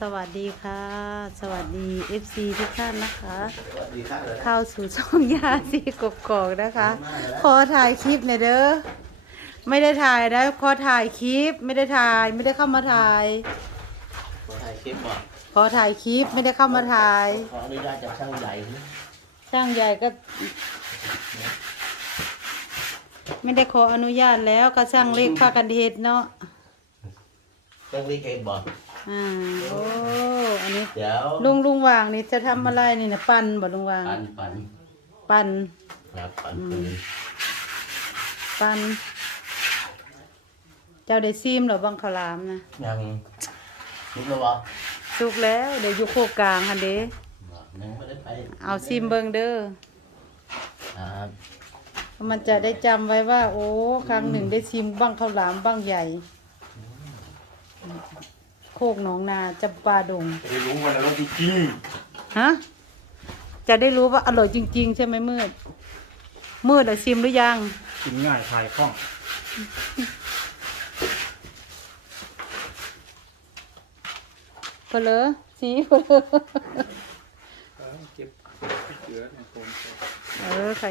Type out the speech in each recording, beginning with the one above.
สวัสดีค่ะ สวัสดี FC ทุกท่านนะคะสวัสดีครับเลยเข้าสู่ช่องยาสีกกอกนะคะ ขอถ่ายคลิปหน่อยเด้อไม่ได้ถ่ายนะขอถ่ายคลิป ไม่ได้ถ่ายไม่ได้เข้ามาถ่าย ขอถ่ายคลิปบอกขอถ่ายคลิปไม่ได้เข้ามาถ่าย ขออนุญาตจากช่างใหญ่นะช่างใหญ่ก็ ไม่ได้ขออนุญาตแล้วก็ช่างเล็กพากันเฮ็ดเนาะ ช่างรีเกมบอก อ่าโอ้อันนี้ เดี๋ยวลุงลุงวางนี่จะทำอะไรนี่นะปั่นบ่ลุงวาง ปันปันปั่นครับปันอืปืมนปั่นเจ้าได้ซีมหรือบังขาวหลามนะยังคิดแล้วบ่สุกแล้วเดี๋ยวอยู่โคกลางคันเด้บอกยังไม่ได้ไปเอาซีมเบิงเด้อครับมันจะได้จำไว้ว่า โอ้ ครั้งหนึ่งได้ซีมบังข้าวหลามบังใหญ่ โคกหนองนาจำปาดง จะได้รู้วันอร่อยจริงฮะ จะได้รู้ว่าอร่อยจริง ๆ ใช่ไหมมืด มืดอะซิมหรือยังกินง่ายทายคล่องเพลอสีเพลอเก็บเหลือในโคมเออใคร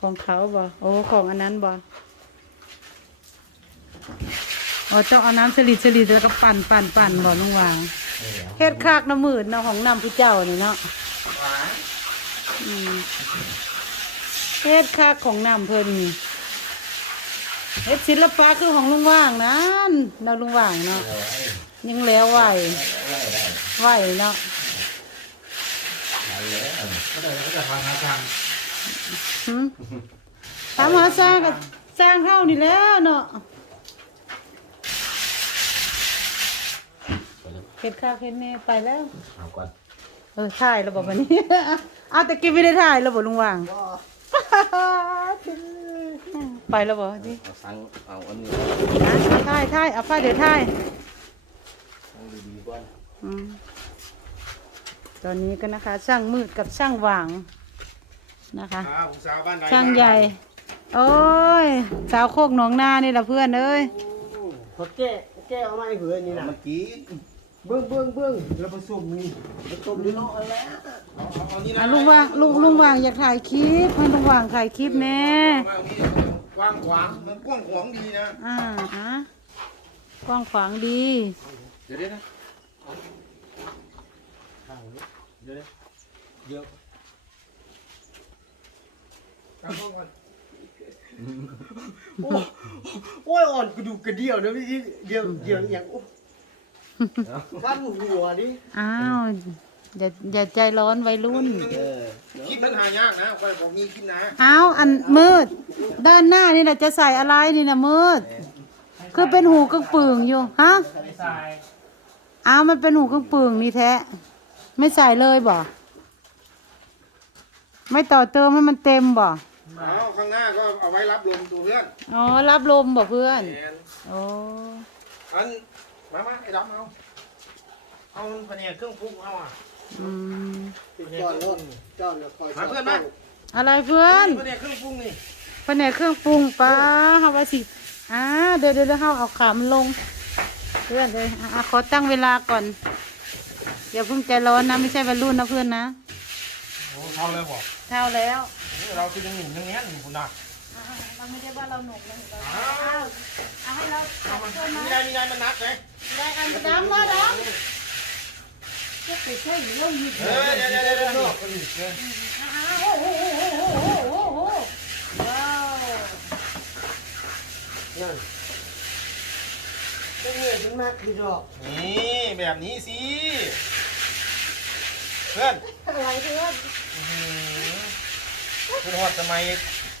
ของเขาบ่โอ้ของอันนั้นบ่ อเจ้าเอาน้ำสลิดสลิดแล้วก็ปั่นปั่นปั่นบ่ลุงวางเฮ็ดคากน้ำมืดเนาะของน้ำผู้เจ้านี่เนาะอืมเฮ็ดคากของน้ำเพิ่นนี่เฮ็ดศิลปะคือของลุงว่างนั้นเนาะลุงว่างเนาะยังแล้วไหวไหวเนาะก็ได้ก็จะทาหาทางหืมถามหาสร้างก็สร้างเฮานี่แล้วเนาะ เฮ็ดข้าวเฮ็ดแม่ไปแล้ว เอาก่อนเออถ่ายแล้วบอกวันนี้ เอาแต่กินไม่ได้ถ่ายแล้วบอกลุงว่าง ไปแล้วบอกดิเอาสั่งเอาอันนี้อะเอาถ่ายถ่ายเอาผ้าเดี๋ยวถ่ายสั่งดีๆก่อนอืมตอนนี้ก็นะคะช่างมืดกับช่างว่างนะคะ อ้าวสาวบ้านใดช่างใหญ่ โอ้ย สาวโคกหนองนานี่ละเพื่อนเอ้ยเขาแก้แก้เอาไม้เหือนี่นะเมื่อกี้ เบื้องเบื้องเบื้องแล้วผสมนี่ต้มดีเนาะเอาแล้วเอานี่อะนะลุงว่างลุงลุงว่างอยากถ่ายคลิปให้ลุงว่างถ่ายคลิปแน่กว้างขวางมันกว้างขวางดีนะอ่าฮะกว้างขวางดี เดี๋ยวนะเดี๋ยวเดี๋ยวตั้งกล้องก่อนโอ้โอ้ยอ่อนกระดูกกระเดี่ยวนะพี่เดียวเดียวอย่างโอ้ ฟันหัวนี่อ้าวอย่าอย่าใจร้อนวัยรุ่นเออคลิปมันหายากนะคอยบอกมีคลิปนะอ้าวอันมืด ด้านหน้านี่แหละจะใส่อะไรนี่นะมืด คือเป็นหูกระปึ่งอยู่ฮะใส่อ้าวมันเป็นหูกระปึ่งนี่แท้ไม่ใส่เลยบ่ไม่ต่อเติมให้มันเต็มบ่เอาข้างหน้าก็เอาไว้รับลมตัวเพื่อน อ๋อ รับลมบ่เพื่อนแอนโอ้อัน มามาไอ้ดำเอาเอาแผนกเครื่องปรุงเอาอะอืมจอดรถจอดแล้วคอยมาเพื่อนมาอะไรเพื่อนแผนกเครื่องปรุงนี่แผนกเครื่องปรุงปลาเฮาว่าสิอ่าเดี๋ยวเดี๋ยวเดี๋ยวเฮาเอาขามันลง เพื่อนเลยอะอะขอตั้งเวลาก่อนอย่าเพิ่งใจร้อนนะ ไม่ใช่วัยรุ่นนะเพื่อนนะโอ้เอาเลยบอกเท่าแล้ว เราคือยังหนุ่มยังแน่นอยู่คุณน่ะ เราไม่ได้ว่าเราหนุกนะอ้าวเอาให้เราเอามันมีได้มีได้มันนักเลยได้อันดำมาดำจะไปใช่เรื่องนี้เออเดี๋ยวเดี๋ยวเดี๋ยวเดี๋ยวโอ้โหโอ้โหโอ้โหโอ้โหว้าวนั่นเป็นเงินมันมากคือดอกนี่แบบนี้สิเพื่อนอะไรเพื่อน เพื่อนหอดสมัย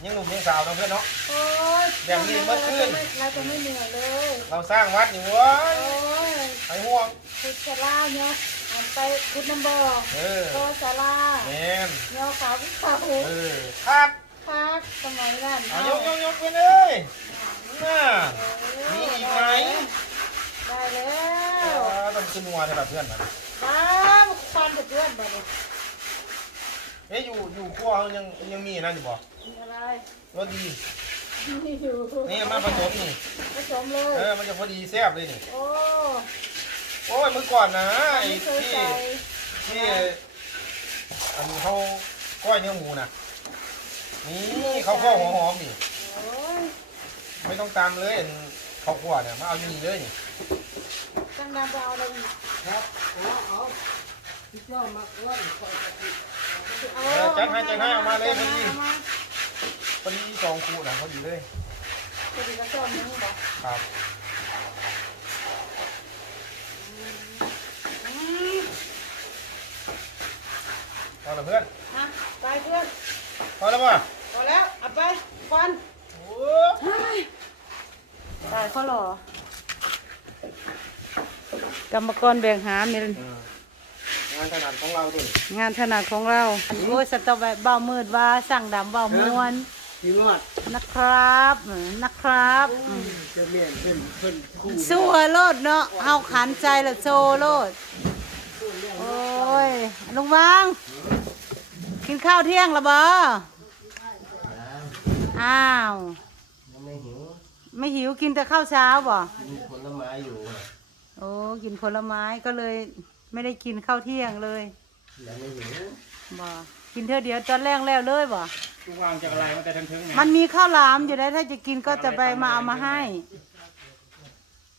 ยังหนุ่มยังสาวนะเพื่อนเนาะ โอ้ยแบบนี้เมื่อคืน เราจะไม่เหนื่อยเลยเราสร้างวัดอยู่เว้ยโอ้ยไอ้ห่วงพุทธลาเนี่ยอันไปพุทธน้ำบ่อเออโตสาลาแมนเนาขาวพิขาวเออคักพักสมัยนั้นเอายกยกยกไปเลยน่า มีอีกไหม ได้แล้เอวอต้องขึ้นนัวเลยแบบเพื่อนมัน บ้าฟันกับเพื่อนบ่เนี่ย เอ๊ะอยู่อยู่ครัวเขายังยังมีนั่นอยู่บ่มีอะไรรสดีมีอยู่นี่มาผสมนี่ผสสมเลยเออมันจะพอดีแซ่บเลยนี่โอ้โอ้ยมื้อก่อนนะไอ้ไม่เคยที่ใส่ที่อันเขาก้อยเนื้อหมูน่ะนี่เขาข้าวหัวหอมนี่โอ้ยไม่ต้องตามเลยอันข้าวคั่วเนี่ยมาเอาอยู่นี่เลยนี่ตั้งนานจะเอาอะไรอีกครับเอาเอาพี่เจ้ามาไล่ค อยกับพี่เอาเออจัดให้จัดให้เอามาเลยพอจัดดีให้เอามาพอดีสองคู่น่ะพอดีเลยพอดีกระซ่อมนึงบอกครับอืมพอแล้วเพื่อนอะไปเพื่อนพอแล้วป่ะพอแล้วเอาไปควันโอ้ตายเขาหล่อกรรมกรแบ่งหามนี่ งานถนัดของเราตัวนี้งานถนัดของเราโอ้ยสตอแบบเบามืดว่าสั่งดำเบามวน พี่นวดนะครับนะครับอืมเจะเมียนเพิ่นเพิ่นคู่สู้โลดเนาะเอาขันใจละโซโลดโอ้ยลุงวาง กินข้าวเที่ยงและบ่อ้าวยังไม่หิวไม่หิวกินแต่ข้าวเช้าบ่ มีผลไม้อยู่อะโอ้กินผลไม้ก็เลย ไม่ได้กินข้าวเที่ยงเลยยังไม่หิวบ่กินเท่าเดียวตอนแรกแล้วเลยบ่ทุกวางจากอะไรมันแต่ทันถึงไงมันมีข้าวหลามอยู่ได้ถ้าจะกินก็จะไปมาเอามาให้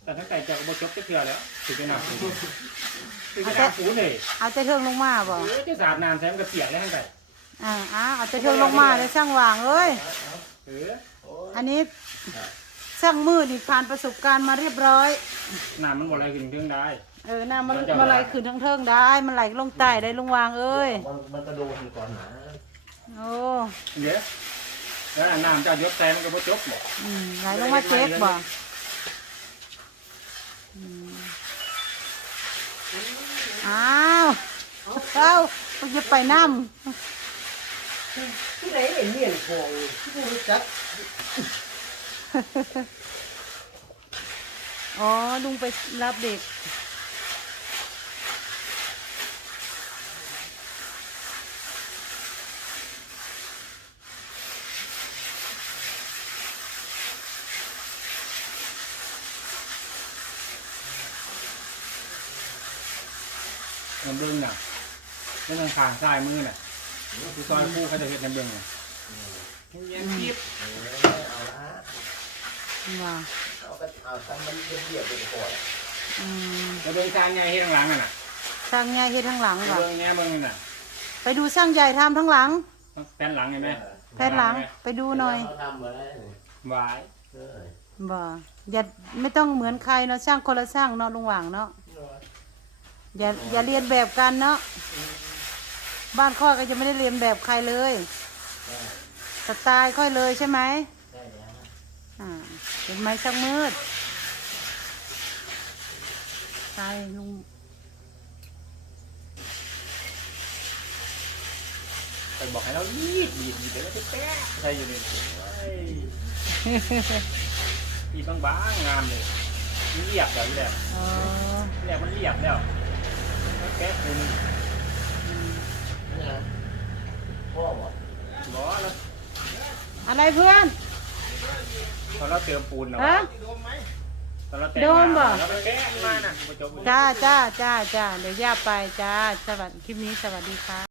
แต่ทั้งไก่จะบจบจะเกลือแล้วติดไปหนักติดไปหนักฟูเลยเอาแต่เทิงลงมาบ่เออจะสาดน้ำใช้มันก็เปียกแล้วทั้งไก่อ่าอ่าเอาแต่เทิงลงมาเลยช่างวางเอ้ยเอออันนี้ช่างมืดนี่ผ่านประสบการณ์มาเรียบร้อยน้ำมันบ่อะไรขึ้นเครื่องได้ เออน้ำมันมันไหลขึ้นทั้งเทิงได้ มันไหลลงใต้ได้ลงวางเอ้ย มันมันกระโดดก่อนนะโอ้เดี๋ยวแล้วน้ำจะยศแซมมันก็บ่จบหรอกอืมไหลลงมาเจ๊กบ่อืมอ้าวเอ้ามันจะไปน้ที่ไหนเห็นเมียนของที่รู้จักำอ๋อลุงไปรับเด็ก น้ำเบิ้งน่ะแล้วทางข้างซ้ายมือน่ะคือซอยคู่เขาจะเห็นน้ำเบิ้งน่ะเย็นทิพย์เอาละว่าเอาก็เอาทำมันเรียบๆไปก่อนอืมน้ำเบิ้งจานใหญ่ที่ข้างหลังน่ะช่างใหญ่เฮ็ดทั้งหลังน้ำว่ะเบิ้งแง่เบิ้งน่ะ ไปดูช่างใหญ่ทำทั้งหลังแผ่นหลังเห็นไหมแผ่นหลังไปดูหน่อยเขาทำมาได้หวายเออบ่อย่าไม่ต้องเหมือนใครเนาะช่างคนละช่างเนาะลุงหว่างเนาะ อย่าอย่าเรียนแบบกันเนาะบ้านข้อยก็จะไม่ได้เรียนแบบใครเลยสไตล์ค่อยเลยใช่ไหมได้แล้วอ่าเห็นไหมช่างมืดใช่ลุงไปบอกให้เรารีบรีบรีบเดี๋ยวเราจะแป๊ะใช่อยู่นี่โอ้ยอีบางๆงามเลยมันเรียบแบบนี้แหละอ๋อ เรียบมันเรียบแล้ว แล้วแป๊ะคุณนี่นะพ่อบอกล้อแล้วอะไรเพื่อนพอเราเติมปูนเนาะฮะโดนไหมตอนเราแต่งโดนบ่แล้วมันแป๊ะมาน่ะบ่จบจ้าจ้าจ้าจ้าเดี๋ยวย่าไปจ้าสวัสดีคลิปนี้สวัสดีค่ะ